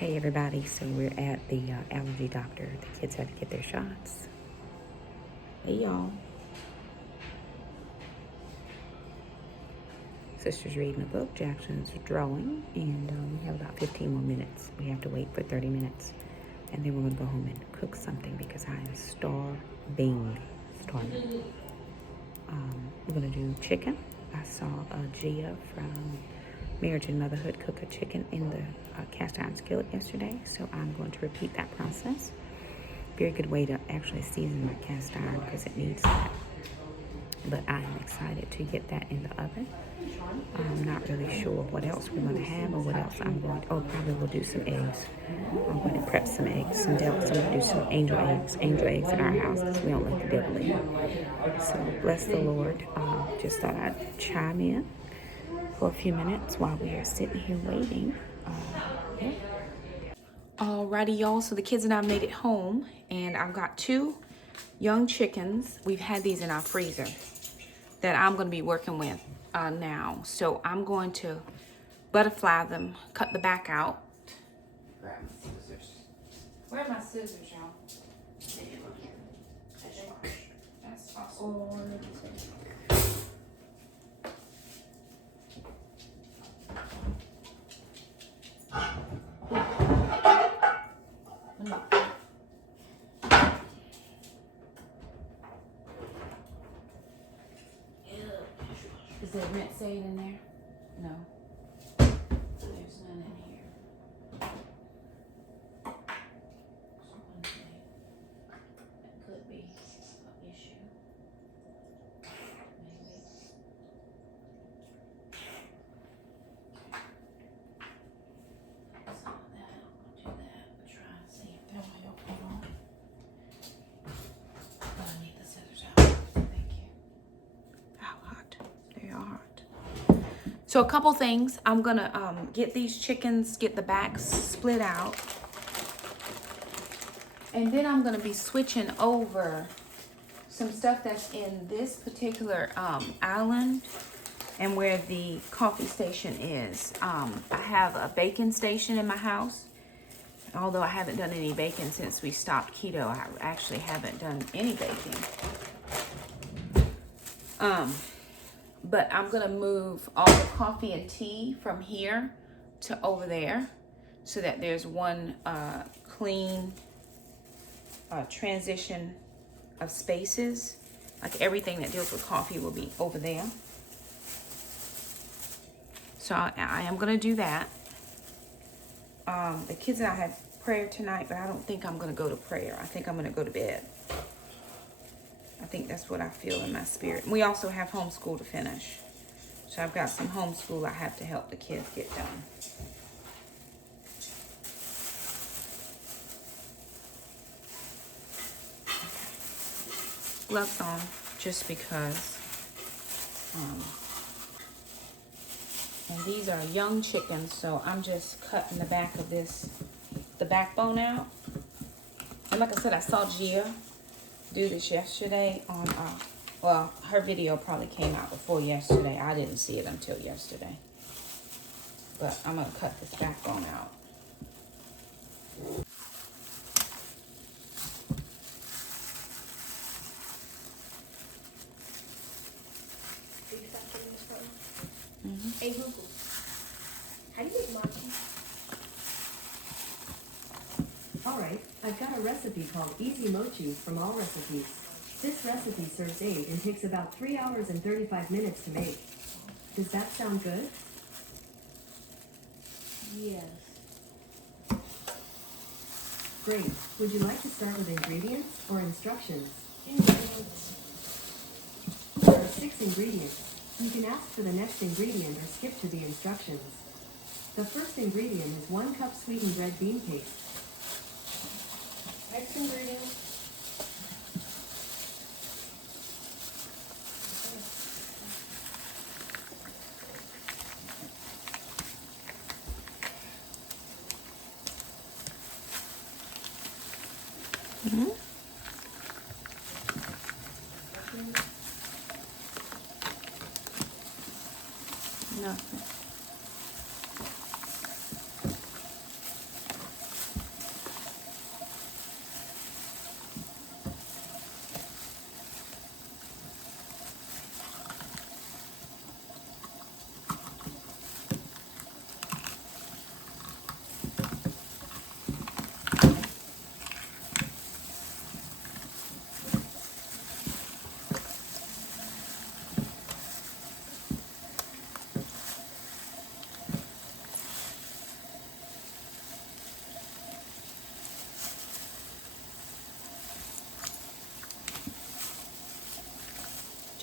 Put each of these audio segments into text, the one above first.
Hey everybody, so we're at the allergy doctor. The kids had to get their shots. Hey y'all. Sister's reading a book, Jackson's drawing, and we have about 15 more minutes. We have to wait for 30 minutes. And then we're going to go home and cook something because I am starving. We're going to do chicken. I saw Gia from Marriage and Motherhood cook a chicken in the cast iron skillet yesterday, so I'm going to repeat that process. Very good way to actually season my cast iron because it needs that. But I am excited to get that in the oven. I'm not really sure what else we're going to have or what else I'm going to, probably we'll do some eggs. I'm going to prep some eggs, I'm going to do some angel eggs in our house because we don't let the devil in. So bless the Lord. Just thought I'd chime in for a few minutes while we are sitting here waiting. Yeah. Alrighty, y'all. So the kids and I made it home, and I've got 2 young chickens. We've had these in our freezer that I'm going to be working with now. So I'm going to butterfly them, cut the back out. Grab my scissors. Where are my scissors, y'all? That's awesome. Is there rinse aid in there? No. There's none in here. That could be an issue. Maybe. Some of that. I'll do that. Try and see if that might open on. But I need the scissors out. Thank you. How hot? They are hot. So a couple things. I'm gonna get these chickens, get the backs split out. And then I'm gonna be switching over some stuff that's in this particular island and where the coffee station is. I have a baking station in my house. Although I haven't done any baking since we stopped keto, I actually haven't done any baking. But I'm gonna move all the coffee and tea from here to over there so that there's one clean transition of spaces. Like everything that deals with coffee will be over there. So I am gonna do that. The kids and I had prayer tonight, but I don't think I'm gonna go to prayer. I think I'm gonna go to bed. I think that's what I feel in my spirit. We also have homeschool to finish. So I've got some homeschool I have to help the kids get done. Gloves on, just because. And these are young chickens, so I'm just cutting the back of the backbone out. And like I said, I saw Gia do this yesterday on, well, her video probably came out before yesterday. I didn't see it until yesterday. But I'm going to cut this backbone out. Hey Google, how do you make mochi? Alright, I've got a recipe called Easy Mochi from All Recipes. This recipe serves 8 and takes about 3 hours and 35 minutes to make. Does that sound good? Yes. Great. Would you like to start with ingredients or instructions? Ingredients. There are 6 ingredients. You can ask for the next ingredient or skip to the instructions. The first ingredient is 1 cup sweetened red bean paste. Next ingredient. Nothing.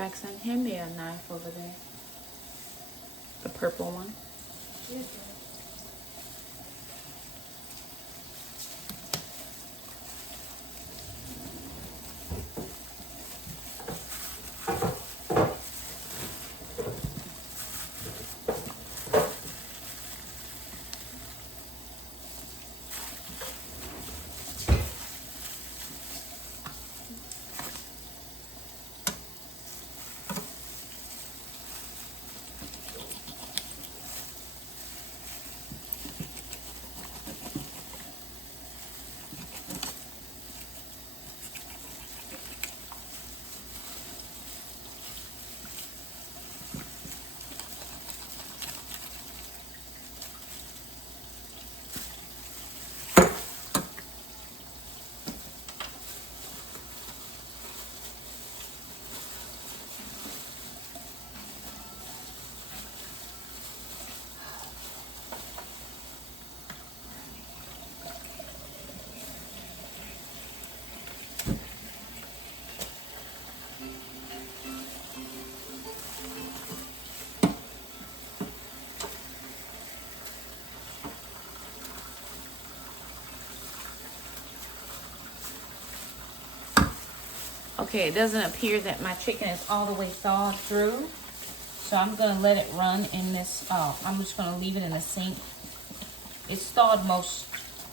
Jackson, hand me a knife over there. The purple one. Yes, Okay, it doesn't appear that my chicken is all the way thawed through. So I'm going to let it run in this, I'm just going to leave it in the sink. It's thawed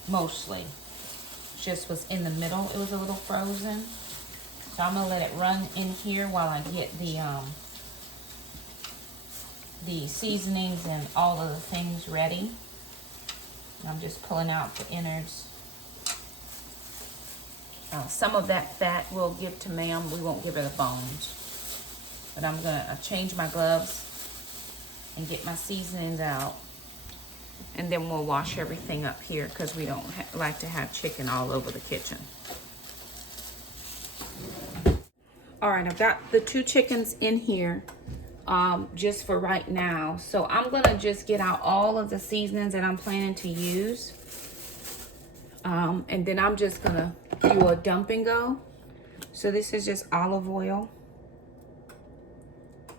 mostly. Just was in the middle. It was a little frozen. So I'm going to let it run in here while I get the seasonings and all of the things ready. I'm just pulling out the innards. Some of that fat we'll give to ma'am. We won't give her the bones. But I'm going to change my gloves and get my seasonings out. And then we'll wash everything up here because we don't like to have chicken all over the kitchen. All right, I've got the 2 chickens in here just for right now. So I'm going to just get out all of the seasonings that I'm planning to use. And then I'm just going to do a dump and go. So this is just olive oil.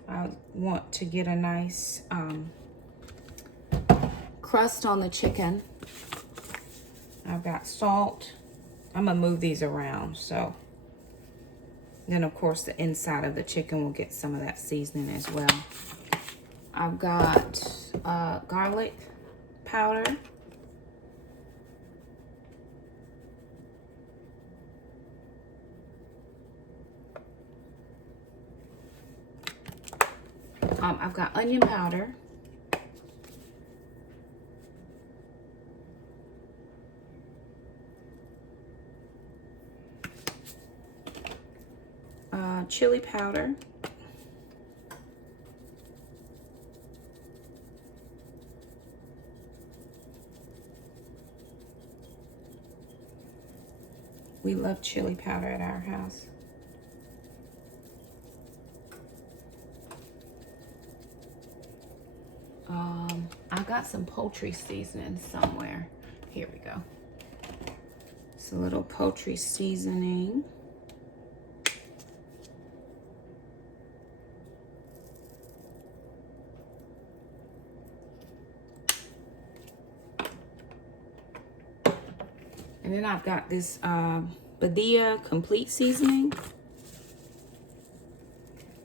I want to get a nice crust on the chicken. I've got salt. I'm gonna move these around. So then of course the inside of the chicken will get some of that seasoning as well. I've got garlic powder. I've got onion powder. Chili powder. We love chili powder at our house. I got some poultry seasoning somewhere. Here we go. It's a little poultry seasoning. And then I've got this Badia complete seasoning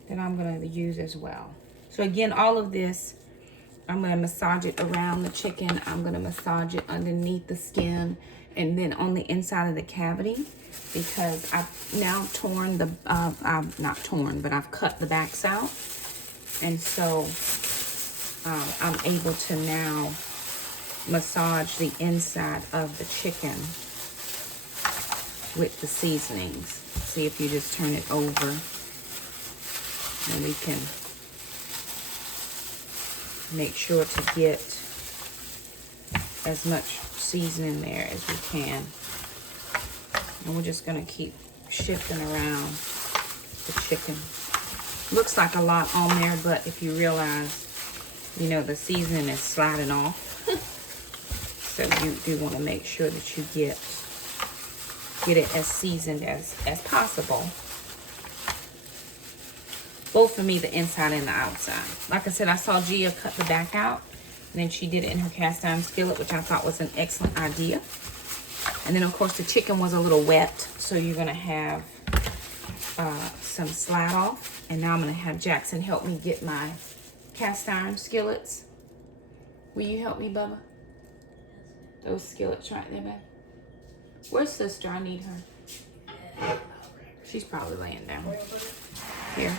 that I'm going to use as well. So again, all of this, I'm going to massage it around the chicken. I'm going to massage it underneath the skin and then on the inside of the cavity, because I've now torn the, not torn, but I've cut the backs out. And so I'm able to now massage the inside of the chicken with the seasonings. See if you just turn it over and we can make sure to get as much seasoning there as we can. And we're just gonna keep shifting around the chicken. Looks like a lot on there, but if you realize, you know, the seasoning is sliding off. So you do want to make sure that you get it as seasoned as possible. both for me, the inside and the outside. Like I said, I saw Gia cut the back out, and then she did it in her cast iron skillet, which I thought was an excellent idea. And then of course the chicken was a little wet, so you're gonna have some slide off. And now I'm gonna have Jackson help me get my cast iron skillets. Will you help me, Bubba? Those skillets right there, babe. Where's sister? I need her. She's probably laying down. Here.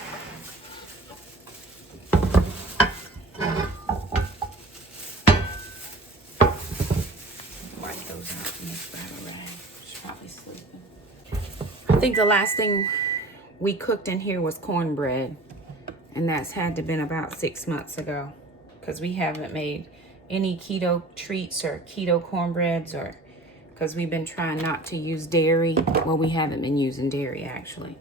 Wipe those out in this battle rag. She's probably sleeping. I think the last thing we cooked in here was cornbread. And that's had to been about 6 months ago. Because we haven't made any keto treats or keto cornbreads, or because we've been trying not to use dairy. Well, we haven't been using dairy actually.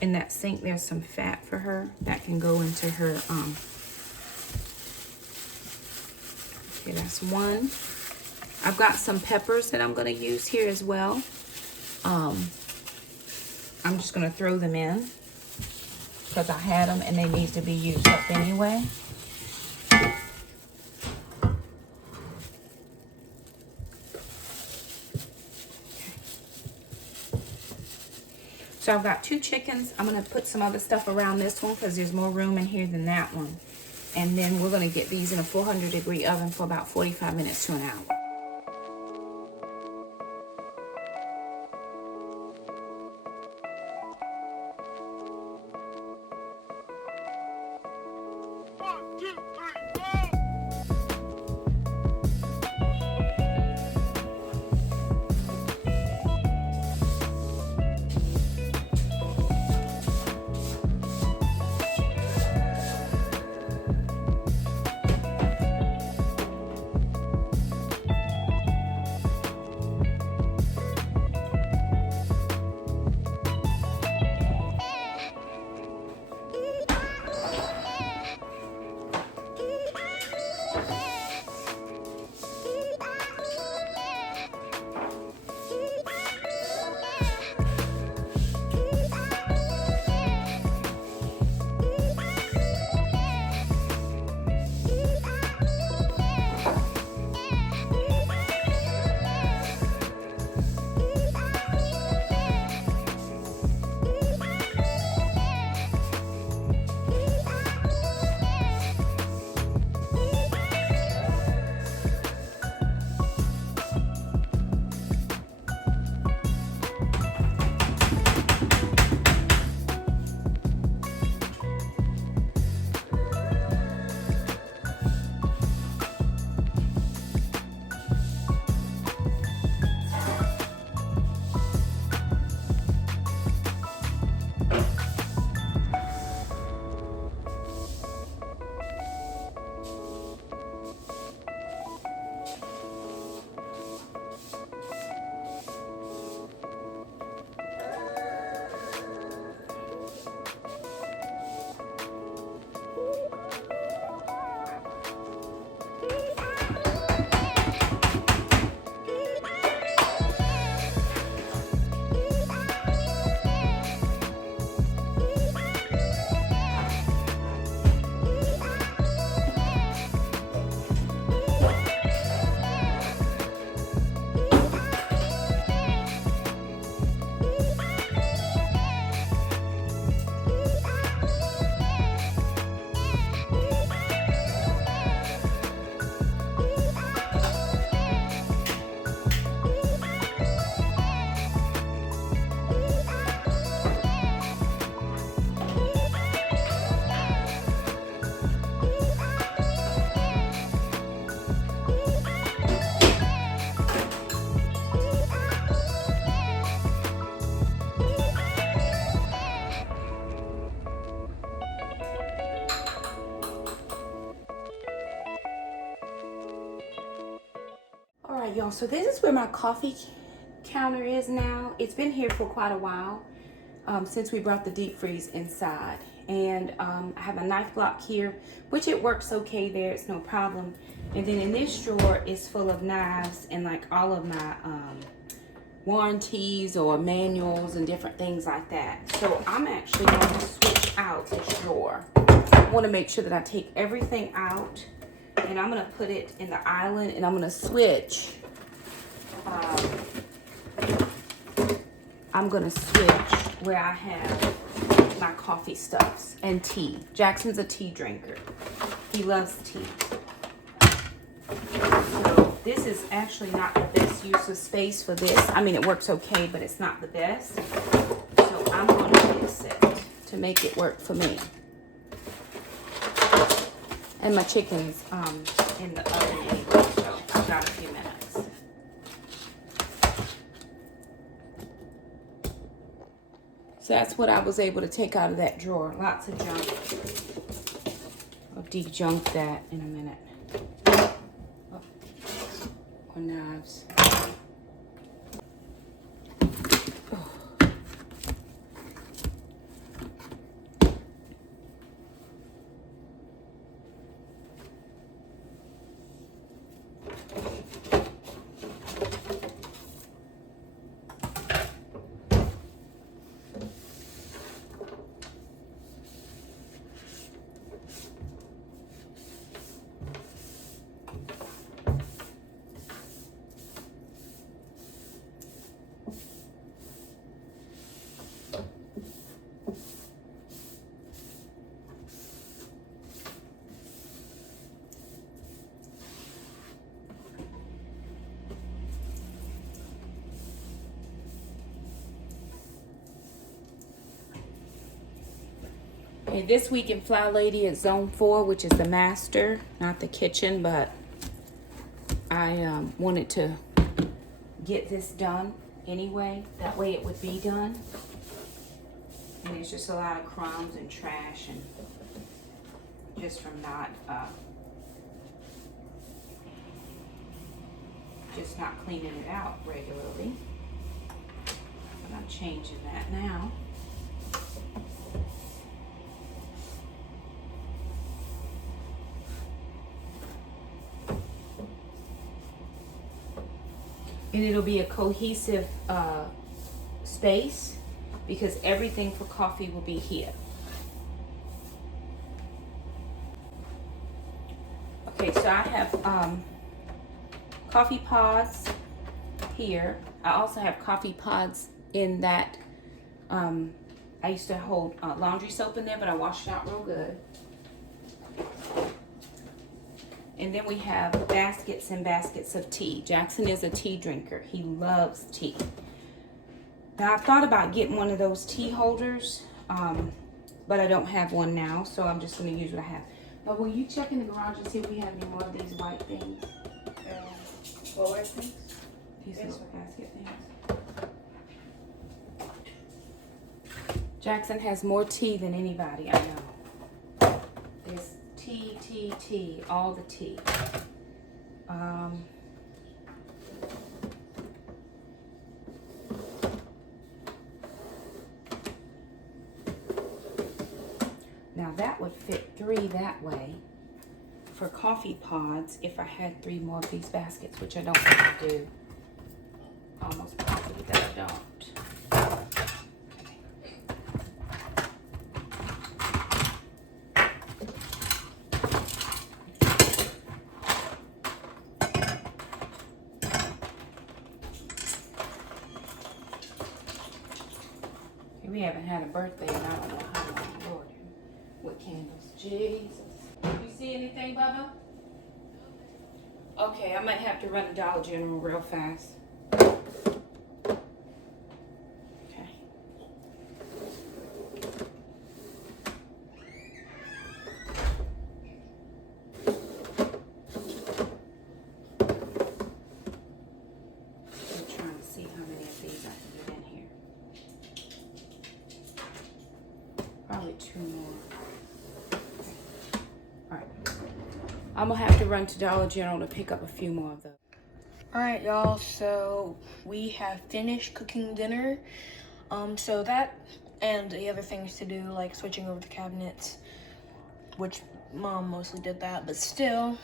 In that sink, there's some fat for her that can go into her, okay, that's one. I've got some peppers that I'm gonna use here as well. I'm just gonna throw them in because I had them and they need to be used up anyway. So I've got 2 chickens. I'm gonna put some other stuff around this one because there's more room in here than that one. And then we're gonna get these in a 400-degree oven for about 45 minutes to an hour. right, y'all, so this is where my coffee counter is now. It's been here for quite a while, since we brought the deep freeze inside. And I have a knife block here, which it works okay there, it's no problem. And then in this drawer is full of knives and like all of my warranties or manuals and different things like that. So I'm actually going to switch out this drawer. I want to make sure that I take everything out, and I'm going to put it in the island, and I'm going to switch. I'm going to switch where I have my coffee stuffs and tea. Jackson's a tea drinker. He loves tea. So this is actually not the best use of space for this. I mean, it works okay, but it's not the best. So I'm going to fix it to make it work for me. And my chicken's in the oven anyway, so I've got a few minutes. So that's what I was able to take out of that drawer. Lots of junk. I'll de-junk that in a minute. Oh. Or knives. Okay, this week in Fly Lady is Zone 4, which is the master, not the kitchen, but I wanted to get this done anyway. That way it would be done. And it's just a lot of crumbs and trash and just from not cleaning it out regularly. But I'm changing that now. And it'll be a cohesive space because everything for coffee will be here. Okay, so I have coffee pods here. I also have coffee pods in that. I used to hold laundry soap in there, but I washed it out real good. And then we have baskets and baskets of tea. Jackson is a tea drinker. He loves tea. Now, I've thought about getting one of those tea holders, but I don't have one now, so I'm just going to use what I have. But will you check in the garage and see if we have any more of these white things? What white things? These little basket things. Jackson has more tea than anybody I know. There's tea, all the tea. Now that would fit 3 that way for coffee pods if I had 3 more of these baskets, which I don't want to do. Almost positive that I don't. We haven't had a birthday in I don't know how long, Lord. With candles. Jesus. You see anything, Bubba? Okay, I might have to run to Dollar General real fast. Okay. I'm trying to see how many of these I can get in here. Probably 2 more. All right. I'm gonna have to run to Dollar General to pick up a few more of those. All right, y'all. So we have finished cooking dinner. So that and the other things to do, like switching over the cabinets, which Mom mostly did that, but still,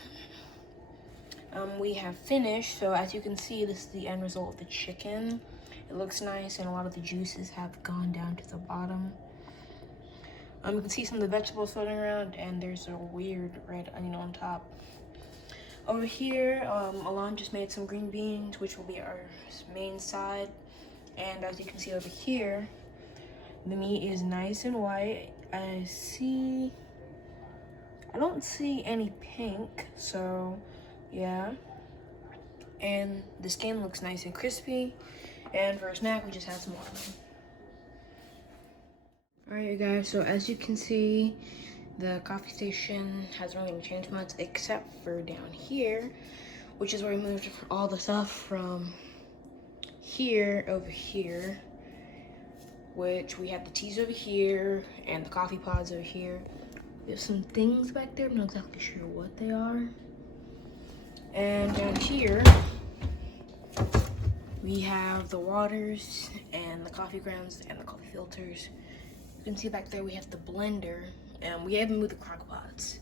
we have finished. So as you can see, this is the end result of the chicken. It looks nice, and a lot of the juices have gone down to the bottom. You can see some of the vegetables floating around, and there's a weird red onion on top. Over here, Alon just made some green beans, which will be our main side. And as you can see over here, the meat is nice and white. I don't see any pink, so yeah. And the skin looks nice and crispy. And for a snack, we just had some watermelon. Alright, you guys, so as you can see, the coffee station hasn't really changed much except for down here, which is where we moved all the stuff from here over here, which we have the teas over here and the coffee pods over here. There's some things back there, I'm not exactly sure what they are. And down here, we have the waters and the coffee grounds and the coffee filters. You can see back there we have the blender, and we haven't moved the crock pots.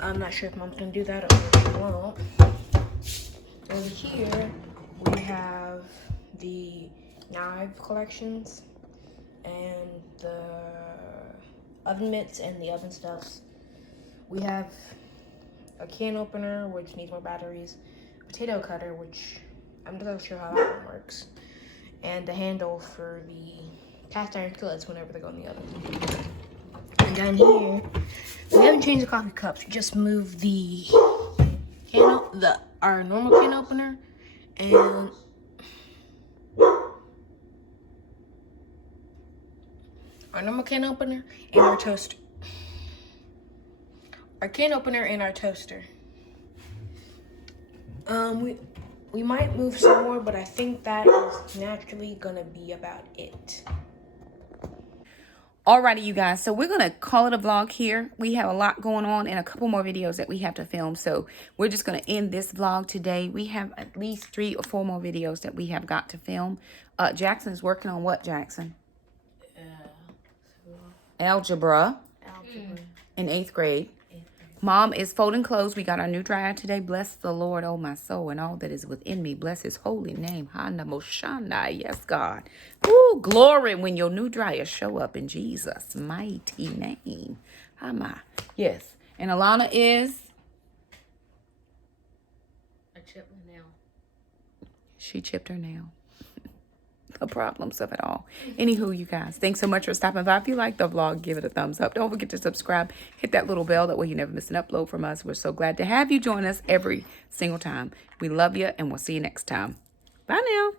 I'm not sure if Mom's gonna do that or if she won't. Over here, we have the knife collections and the oven mitts and the oven stuffs. We have a can opener, which needs more batteries, potato cutter, which I'm not sure how that one works, and a handle for the cast iron skillets whenever they go in the oven. And down here, we haven't changed the coffee cups. We just moved the our normal can opener and our toaster. Our can opener and our toaster. We might move some more, but I think that is naturally gonna be about it. Alrighty, you guys, so we're gonna call it a vlog here. We have a lot going on and a couple more videos that we have to film, so we're just gonna end this vlog today. We have at least 3 or 4 more videos that we have got to film. Jackson's working on what, Jackson? Algebra in 8th grade. Mom is folding clothes. We got our new dryer today. Bless the Lord, oh my soul, and all that is within me. Bless his holy name. Hanamoshana. Yes, God. Ooh, glory when your new dryer show up in Jesus' mighty name. Hama. Yes. And Alana is? I chipped my nail. She chipped her nail. The problems of it all. Anywho, you guys, thanks so much for stopping by. If you like the vlog, give it a thumbs up. Don't forget to subscribe. Hit that little bell. That way you never miss an upload from us. We're so glad to have you join us every single time. We love you, and we'll see you next time. Bye now.